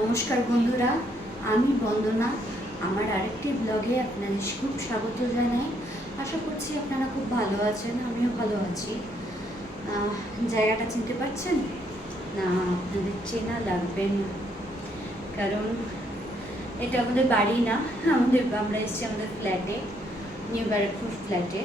নমস্কার বন্ধুরা, আমি বন্দনা। আমার আরেকটি ব্লগে আপনাদের খুব স্বাগত জানাই। আশা করছি আপনারা খুব ভালো আছেন, আমিও ভালো আছি। জায়গাটা চিনতে পারছেন না? আপনাদের চেনা লাগবে না, কারণ এটা আমাদের বাড়ি না, আমরা এসেছি আমাদের ফ্ল্যাটে, নিউ ব্যারাকপুর ফ্ল্যাটে।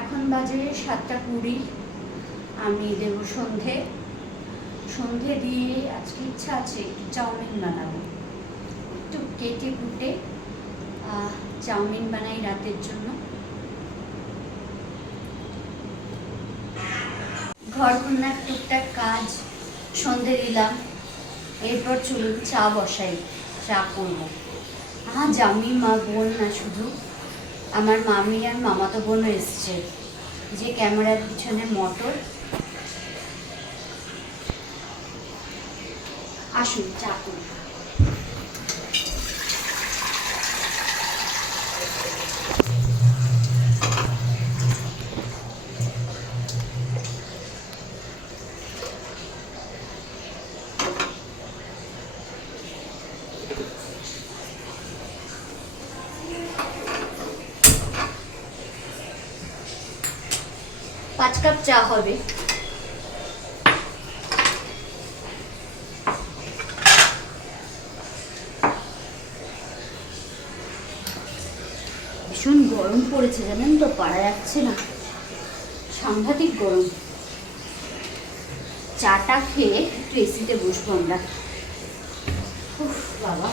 এখন বাজে 7:20। আমি দেব সন্ধে দিয়ে আজকে ইচ্ছা আছে একটু চাউমিন বানাবো। একটু কেটে কুটে চাউমিন বানাই রাতের জন্য। ঘর কন্যার টুকটাক কাজ সন্ধে দিলাম, এরপর চলুন চা বসাই, চা করবো। জামি মা বোন না, শুধু আমার মামি আর মামাতো বোনও এসছে, যে ক্যামেরার পিছনে মোটর। আসুন চা করি। পাঁচ কাপ চা হবে। ভীষণ গরম পড়েছে জানেন তো, পারা যাচ্ছে না, সাংঘাতিক গরম। চাটা খেয়ে একটু এসিতে বসবো আমরা। বাবা,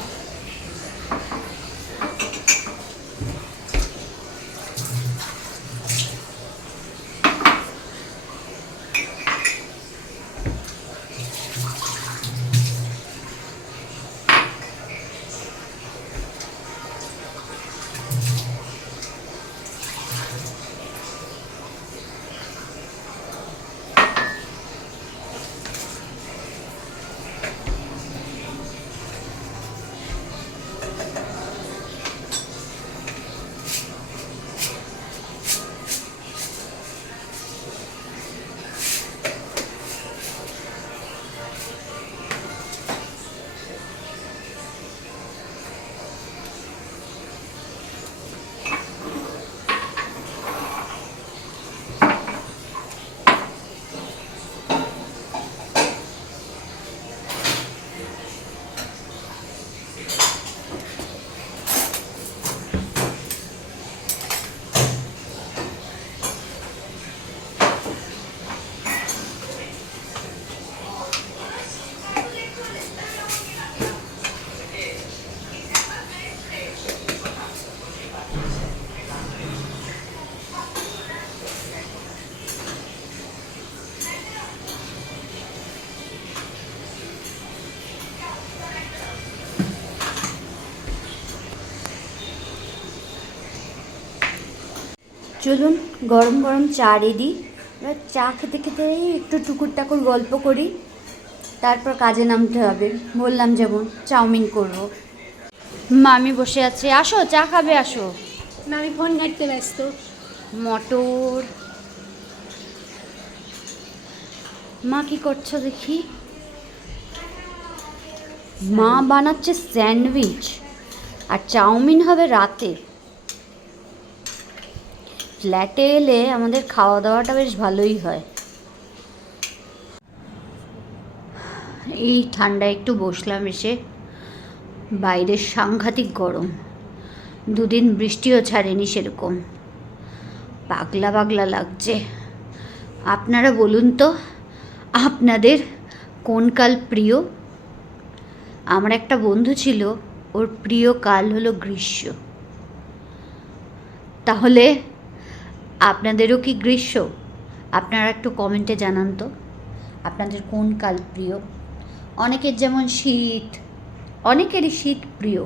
চলুন গরম গরম চা রেডি। চা খেতে খেতে একটু টুকুর টাকুর গল্প করি, তারপর কাজে নামতে হবে। বললাম যেমন চাউমিন করব। মামি বসে আছে, আসো চা খাবে আসো। না, আমি ফোন ঘাঁটতে ব্যস্ত। মটর। মা কি করছো দেখি? মা বানাচ্ছে স্যান্ডউইচ, আর চাউমিন হবে রাতে। ফ্ল্যাটে এলে আমাদের খাওয়া দাওয়াটা বেশ ভালোই হয়। এই ঠান্ডায় একটু বসলাম এসে, বাইরের সাংঘাতিক গরম, দুদিন বৃষ্টিও ছাড়েনি সেরকম, পাগলা পাগলা লাগছে। আপনারা বলুন তো, আপনাদের কোন কাল প্রিয়? আমার একটা বন্ধু ছিল, ওর প্রিয় কাল হলো গ্রীষ্ম। তাহলে আপনাদেরও কি গ্রীষ্ম? আপনারা একটু কমেন্টে জানান তো আপনাদের কোন কাল প্রিয়। অনেকের যেমন শীত, অনেকেরই শীত প্রিয়,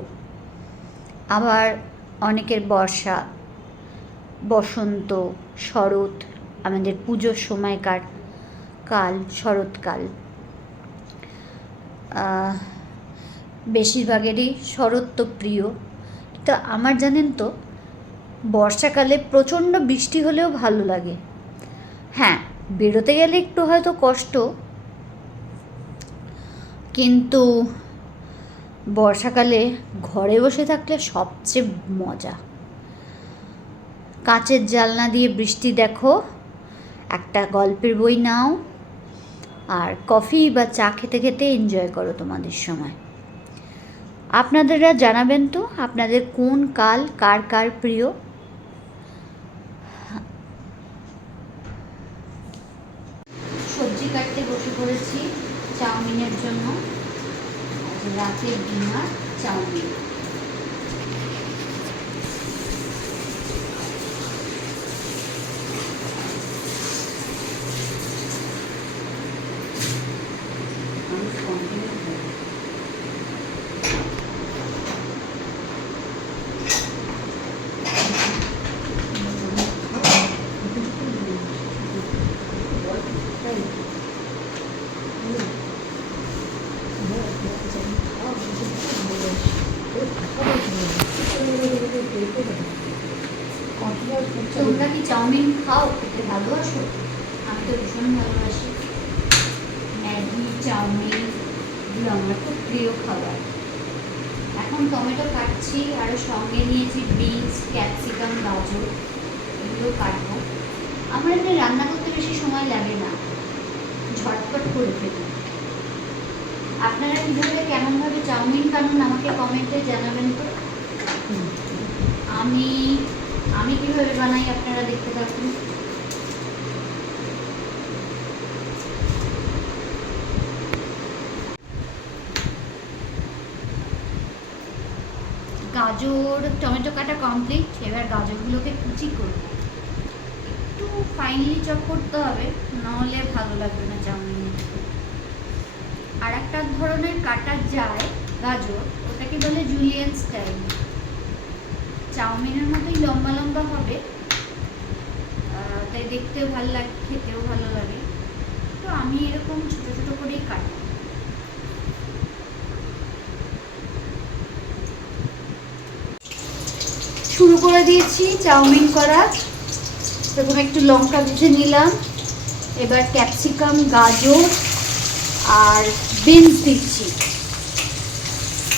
আবার অনেকের বর্ষা, বসন্ত, শরৎ, আমাদের পুজোর সময়কার কাল শরৎকাল। বেশিরভাগেরই শরৎ তো প্রিয়। তো আমার জানেন তো, বর্ষাকালে প্রচণ্ড বৃষ্টি হলেও ভালো লাগে। হ্যাঁ, বেরোতে গেলে একটু হয়তো কষ্ট, কিন্তু বর্ষাকালে ঘরে বসে থাকলে সবচেয়ে মজা। কাঁচের জানলা দিয়ে বৃষ্টি দেখো, একটা গল্পের বই নাও, আর কফি বা চা খেতে খেতে এনজয় করো তোমাদের সময়। আপনাদেরা জানাবেন তো আপনাদের কোন কাল কার কার প্রিয়। সবজি কাটতে বসে পড়েছি চাউমিনের জন্য। আজ রাতের ডিনার চাউমিন। তোমরা কি চাউমিন খাও, খেতে ভালোবাসো? আমি তো ভীষণ ভালোবাসি। ম্যাগি, চাউমিন এগুলো আমার খুব প্রিয় খাবার। এখন টমেটো কাটছি, আর সঙ্গে নিয়েছি বিনস, ক্যাপসিকাম, গাজর, এগুলো কাটবো। আমার এখানে রান্না করতে বেশি সময় লাগে না, ঝটপট করে ফেলি। আপনারা কীভাবে কেমনভাবে চাউমিন বানান আমাকে কমেন্টে জানাবেন তো। আমি কিভাবে বানাই আপনারা দেখতে থাকুন। গাজর টমেটো কাটা কমপ্লিট। এবার গাজরগুলোকে কুচি করব, একটু ফাইনলি চপ করতে হবে, নাহলে ভালো লাগবে না চাউমিন। আর একটা ধরনের কাটা যায় গাজর, ওটাকে বলে জুলিয়ান স্টাইল। চাউমিনের মতোই লম্বা লম্বা হবে, তাই দেখতেও ভালো লাগে, খেতেও ভালো লাগে। তো আমি এরকম ছোট ছোট করেই কাটি। শুরু করে দিয়েছি চাউমিন করা। তখন একটু লঙ্কা ভেজে নিলাম। এবার ক্যাপসিকাম, গাজর আর বিনস দিচ্ছি,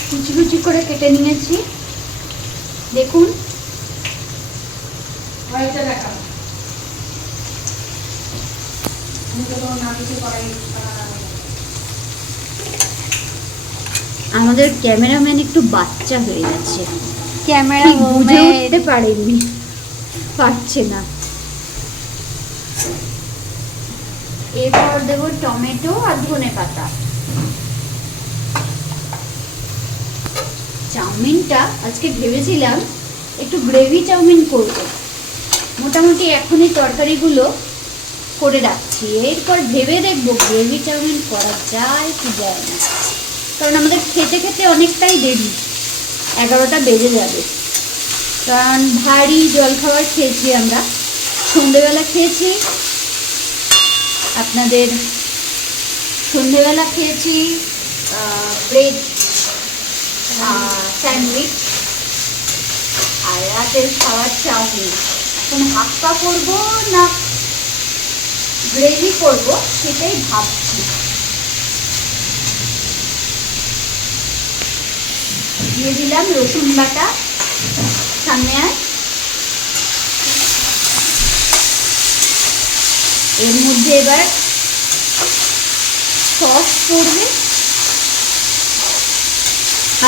কুচি কুচি করে কেটে নিয়েছি। দেখুন আমাদের ক্যামেরাম্যান একটু বাচ্চা হয়ে যাচ্ছে, ক্যামেরা বুঝে উঠতে পারেনি, পারছে না। এরপর দেবো টমেটো আর ধনে পাতা। চাউমিনটা আজকে ভেবেছিলাম একটু গ্রেভি চাউমিন করব, মোটামুটি এখনই তরকারিগুলো করে রাখছি। এরপর ভেবে দেখবো গ্রেভি চাউমিন করা যায় কি যায় না, কারণ আমাদের খেতে খেতে অনেকটাই দেরি, 11টা বেজে যাবে। কারণ ভারী জলখাবার খেয়েছি আমরা। সন্ধেবেলা খেয়েছি আপনাদের, সন্ধেবেলা খেয়েছি ব্রেড স্যান্ডউইচ, আর রাতের খাবার চাউমিন। এখন হাক্কা করবো না গ্রেভি করব সেটাই ভাবছি। দিয়ে দিলাম রসুন বাটা, সামনে আয়। এর মধ্যে এবার সস পড়বে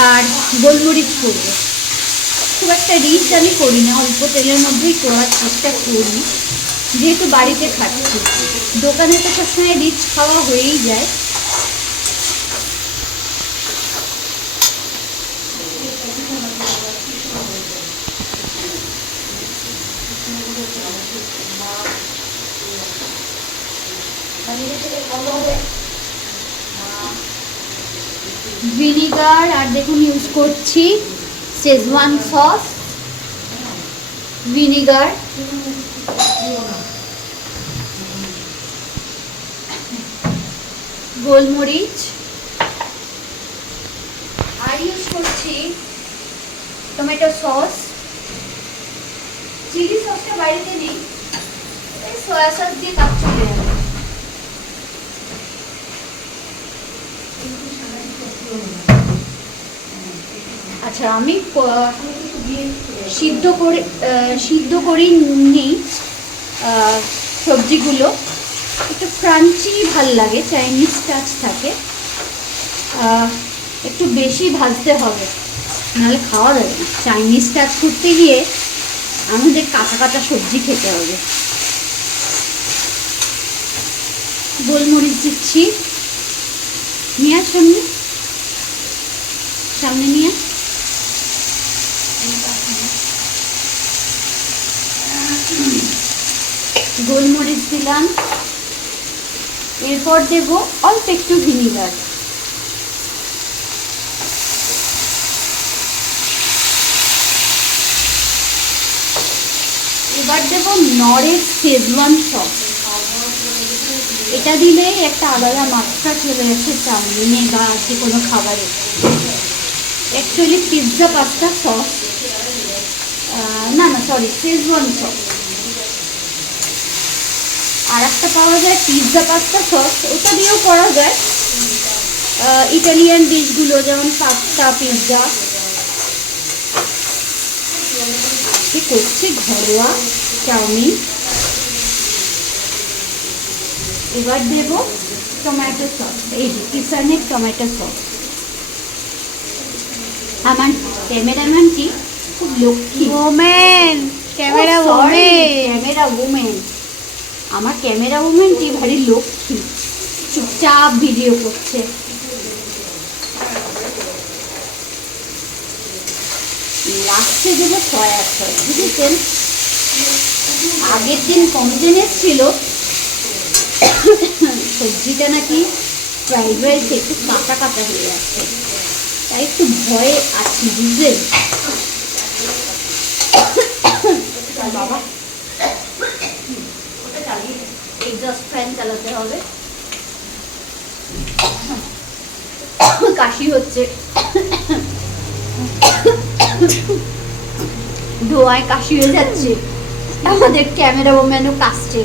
আর গোলমরিচ পড়বে। খুব একটা রিচ আমি করি না, অল্প তেলের মধ্যেই করার চেষ্টা করি, যেহেতু বাড়িতে খাচ্ছি। দোকানে তো সবসময় রিচ খাওয়া হয়েই যায়। ভিনিগার আর দেখুন ইউজ করছি শেজওয়ান সস, ভিনিগার, গোলমরিচ, আর ইউজ করছি টমেটো সস। চিলি সসটা বাড়িতে নেই, সয়া সস দিয়ে কাজ চলে যাবে। আচ্ছা, আমি সিদ্ধ করে নিই সবজিগুলো। একটু ক্রাঞ্চি ভাল লাগে, চাইনিজ টাচ থাকে। একটু বেশি ভাজতে হবে, নাহলে খাওয়া যাবে না। চাইনিজ টাচ করতে গিয়ে আমাদের কাঁচা কাঁচা সবজি খেতে হবে। গোলমরিচ দিচ্ছি, নিয়ে আস সামনে, সামনে নিয়ে আস। গোলমরিচ দিলাম, এরপর দেব অল্প একটু ভিনিগার। এবার দেব নরের শেজওয়ান সস। এটা দিলে একটা আলাদা মাত্রা চলে আসে চাউমিনে বা যে কোনো খাবারে। অ্যাকচুয়ালি পিৎজা পাস্তা সস, না সরি, শেজওয়ান সস। আর একটা পাওয়া যায় পিৎজা পাস্তা সস, ওটা দিয়েও করা যায়। ইটালিয়ান ডিশগুলো যেমন পাস্তা, পিৎজা করছি ঘরোয়া চাউমিন। এবার দেব টমেটো সস, এই যে কিষানের টমেটো সস। আমার ক্যামেরাম্যানটি খুব লক্ষ্মী। Woman, camera woman. আমার ক্যামেরা ওমেনটি ভারী লক্ষ্মী, চুপচাপ ভিডিও করছে। লাস্টে দেবো সয়া সস, বুঝেছেন? আগের দিন কমপ্লেন এসেছিল সবজিটা নাকি ফ্রাইড রাইস একটু কাঁচা কাঁচা হয়ে যাচ্ছে, তাই একটু ভয়ে আছি, বুঝলেন? বাবা, ওটা চালিয়ে এক্সস্ট ফ্যান চালাতে হবে। কাশি হচ্ছে, ধোঁয়ায় কাশি হয়ে যাচ্ছে। আমাদের ক্যামেরা ওম্যানও কাশছে।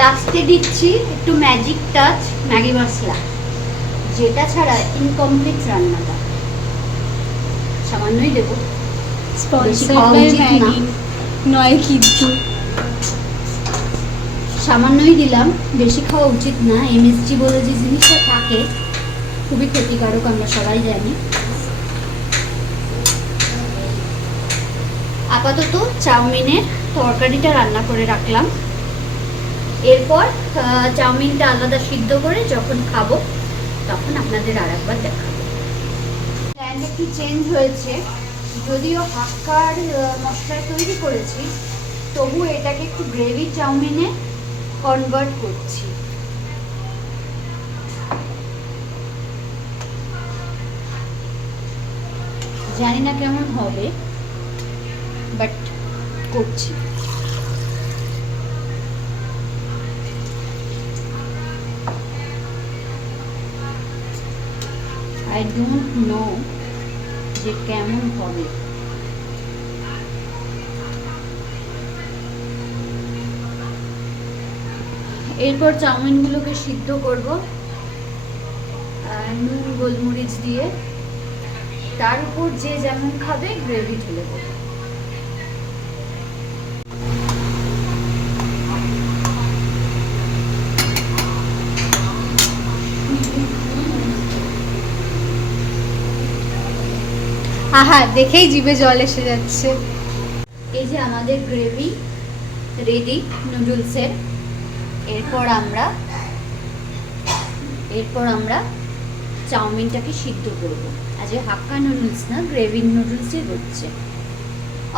লাস্টে দিচ্ছি একটু ম্যাজিক টাচ, ম্যাগি মশলা, যেটা ছাড়া ইনকমপ্লিট রান্নাটা। সামান্যই দেবো, স্পন্সর্ড বাই ম্যাগি নয় কিন্তু। সামান্যই দিলাম, বেশি খাওয়া উচিত না। এমএসজি বলে যে জিনিসটা থাকে খুবই ক্ষতিকারক, আমরা সবাই জানি। আপাতত চাউমিনের তরকারিটা রান্না করে রাখলাম। এরপর চাউমিনটা আলাদা সিদ্ধ করে যখন খাবো তখন আপনাদের আর একবার দেখাবো। প্ল্যান একটু চেঞ্জ হয়েছে, যদিও হাক্কার মশলায় তৈরি করেছি, তবু এটাকে একটু গ্রেভি চাউমিনে কনভার্ট করছি। জানি না কেমন হবে, বাট করছি। I don't know যে কেমন হবে। এরপর চাউমিনগুলোকে সিদ্ধ করব নুন গোলমরিচ দিয়ে, তার উপর যে যেমন খাবে গ্রেভি ঢেলে দেবো। আহা, দেখেই জিভে জল এসে যাচ্ছে। এই যে আমাদের গ্রেভি রেডি নুডলসের। এরপর আমরা চাউমিনটাকে সিদ্ধ করব। আজকে হাক্কা নুডলস না, গ্রেভি নুডলসই হচ্ছে।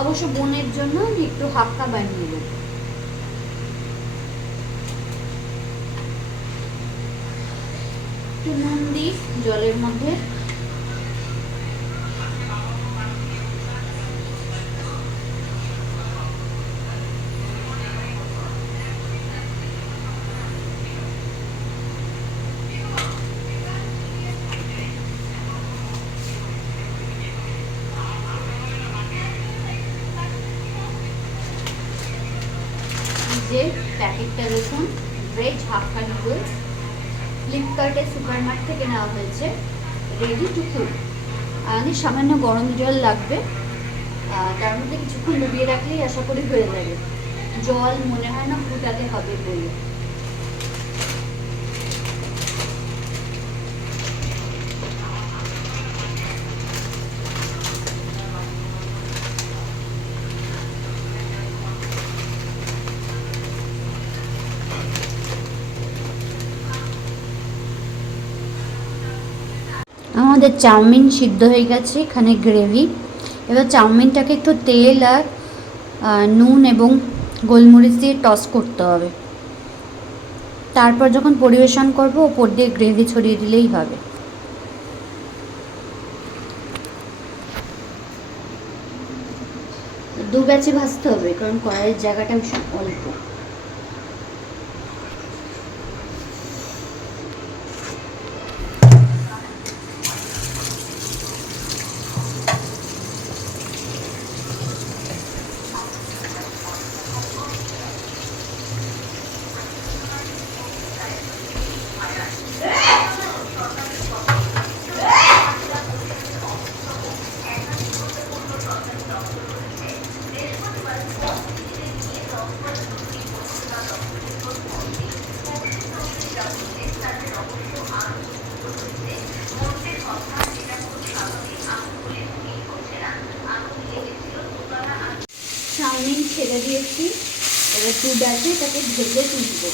অবশ্য বোনের জন্য আমি একটু হাক্কা বানিয়ে দেবো। একটু নুন দিই জলের মধ্যে। যে প্যাকেটটা দেখুন, ভেজ হাক্কা নুডলস, ফ্লিপকার্টে সুপারমার্ট থেকে নেওয়া হয়েছে, রেডি টু কুক। সামান্য গরম জল লাগবে, তার মধ্যে কিছুক্ষণ ডুবিয়ে রাখলেই আশা করি হয়ে যাবে। জল মনে হয় না ফুটাতে হবে বলে। আমাদের চাউমিন সিদ্ধ হয়ে গেছে, এখানে গ্রেভি। এবার চাউমিনটাকে একটু তেল আর নুন এবং গোলমরিচ দিয়ে টস করতে হবে। তারপর যখন পরিবেশন করব ওপর দিয়ে গ্রেভি ছড়িয়ে দিলেই হবে। দু ব্যাচে ভাজতে হবে কারণ কড়াইয়ের জায়গাটা ভীষণ অল্প। চাউমিন ছেড়ে দিয়েছি, এবার দু ব্যাচে এটাকে ভেজে তুলবো।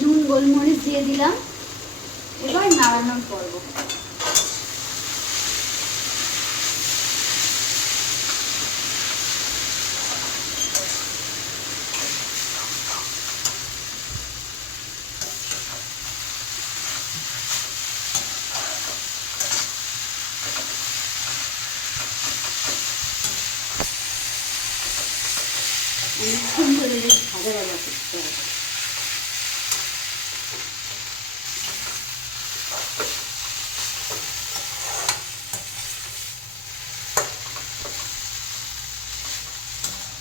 নুন গোলমরিচ দিয়ে দিলাম, এবার নাড়ানোর পর্ব। অনেকক্ষণ ধরে বেশ ভাজা ভাজা করতে হবে।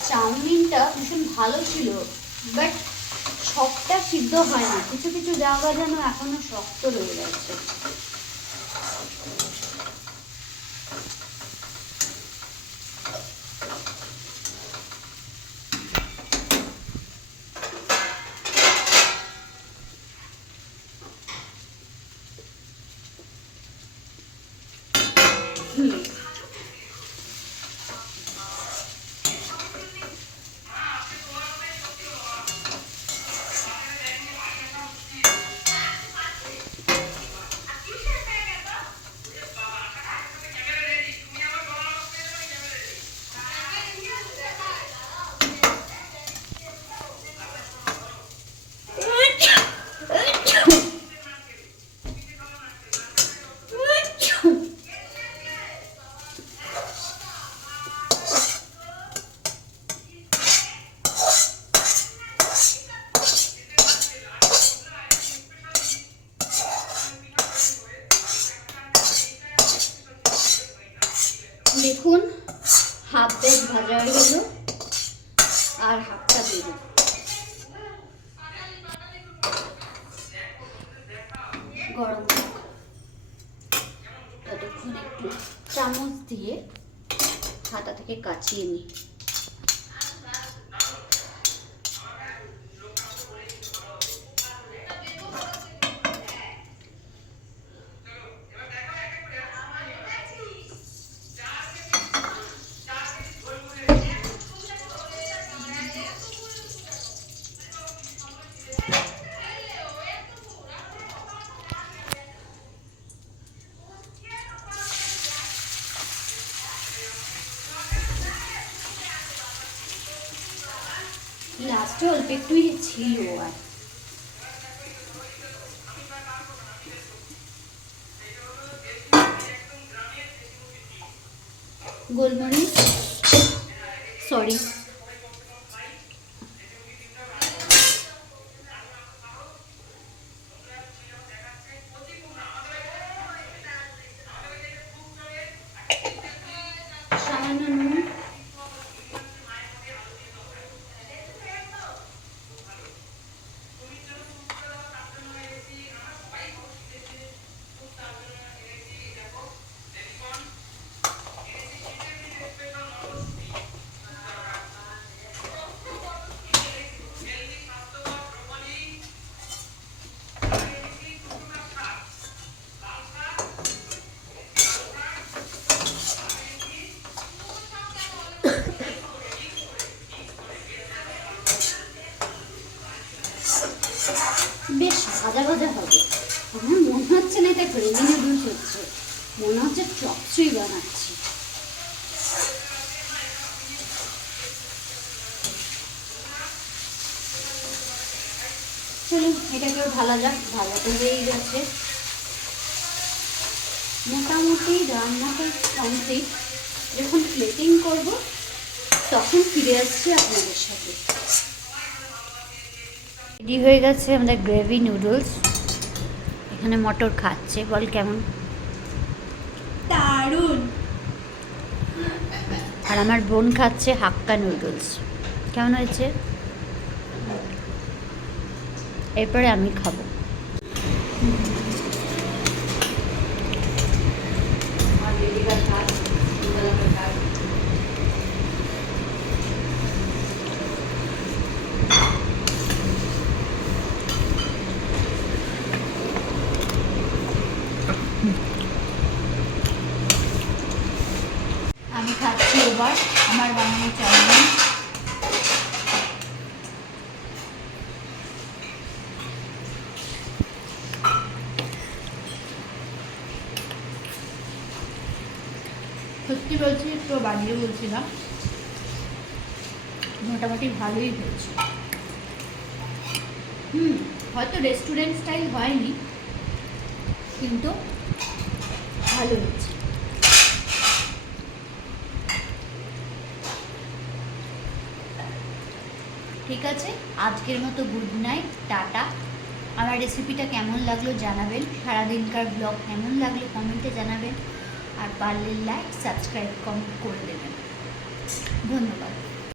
চাউমিনটা ভীষণ ভালো ছিল, বাট সবটা সিদ্ধ হয় না, কিছু কিছু জায়গা যেন এখনো শক্ত রয়ে যাচ্ছে। দেখুন হাফ বেশ ভাজা হয়ে গেল, আর হাফটা দিয়ে দেব। গরম ততক্ষণ একটু চামচ দিয়ে হাতা থেকে কাচিয়ে নিই। লাস্টে অল্প একটুই ছিল আর গোলমরিচ, সরি, সামান্য নুন, বেশ ভাজা ভাজা হবে। আমার মনে হচ্ছে না এটা গ্রেভি নুডলস হচ্ছে, মনে হচ্ছে চচ্চড়ি বানাচ্ছি। চলুন এটাকেও ঢালা যাক। ভাজা তো হয়েই গেছে, মোটামুটি রান্নাটা কমপ্লিট। যখন প্লেটিং করব তখন ফিরে আসছি আপনাদের সাথে। রেডি হয়ে গেছে আমাদের গ্রেভি নুডলস। এখানে মটর খাচ্ছে, বল কেমন? দারুণ। আর আমার বোন খাচ্ছে হাক্কা নুডলস। কেমন হয়েছে? এরপরে আমি খাবো। আমি খাচ্ছি এবার আমার বানানো চাউমিন। সত্যি বলছি, তো বানিয়ে বলছিলাম, মোটামুটি ভালোই হয়েছে। হয়তো রেস্টুরেন্ট স্টাইল হয়নি, কিন্তু ভালো হয়েছে। ঠিক আছে, আজকের মতো গুড নাইট, টাটা। আমার রেসিপিটা কেমন লাগলো জানাবেন, সারাদিনকার ব্লগ কেমন লাগলো কমেন্টে জানাবেন, আর পারলে লাইক সাবস্ক্রাইব কমেন্ট করে দেবেন। ধন্যবাদ।